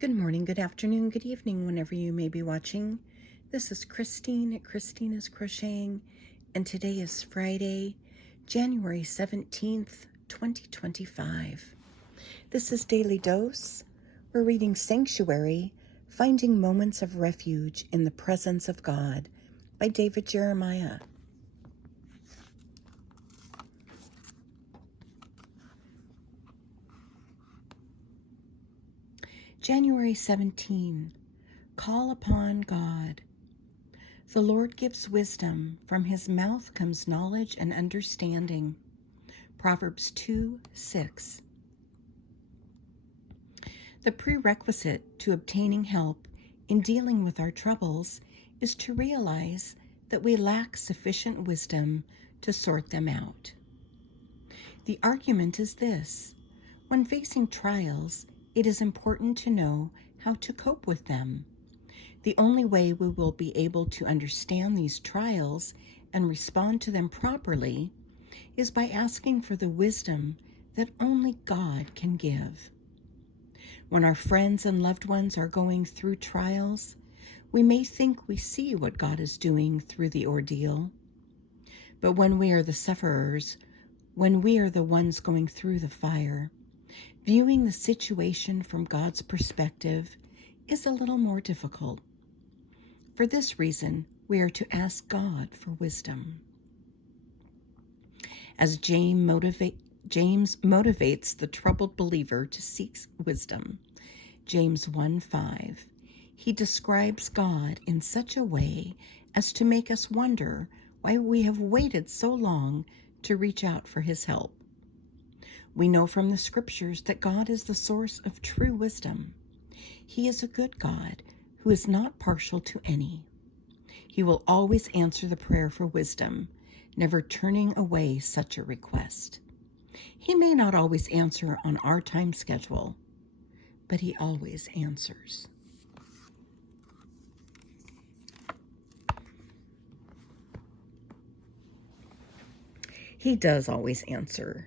Good morning, good afternoon, good evening, whenever you may be watching. This is Christine at Christina's Crocheting, and today is Friday, January 17th, 2025. This is Daily Dose. We're reading Sanctuary, Finding Moments of Refuge in the Presence of God by David Jeremiah. January 17. Call upon God. The Lord gives wisdom. From his mouth comes knowledge and understanding. Proverbs 2:6. The prerequisite to obtaining help in dealing with our troubles is to realize that we lack sufficient wisdom to sort them out. The argument is this: when facing trials, it is important to know how to cope with them. The only way we will be able to understand these trials and respond to them properly is by asking for the wisdom that only God can give. When our friends and loved ones are going through trials, we may think we see what God is doing through the ordeal. But when we are the sufferers, when we are the ones going through the fire, viewing the situation from God's perspective is a little more difficult. For this reason, we are to ask God for wisdom. As James motivates the troubled believer to seek wisdom, James 1:5, he describes God in such a way as to make us wonder why we have waited so long to reach out for his help. We know from the scriptures that God is the source of true wisdom. He is a good God who is not partial to any. He will always answer the prayer for wisdom, never turning away such a request. He may not always answer on our time schedule, but he always answers. He does always answer.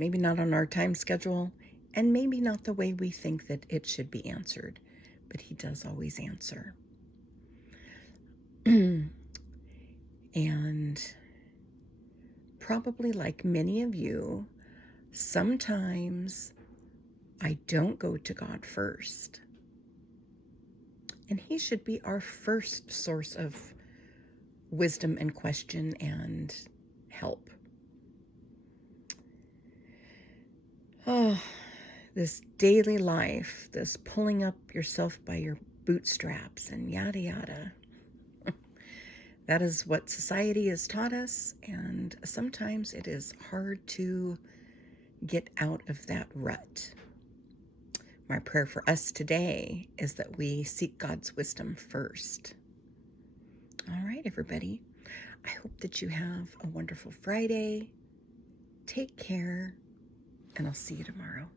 Maybe not on our time schedule, and maybe not the way we think that it should be answered, but he does always answer. And probably like many of you, sometimes I don't go to God first. And he should be our first source of wisdom and question and help. Oh, this daily life, this pulling up yourself by your bootstraps and yada yada. That is what society has taught us, and sometimes it is hard to get out of that rut. My prayer for us today is that we seek God's wisdom first. All right, everybody. I hope that you have a wonderful Friday. Take care, and I'll see you tomorrow.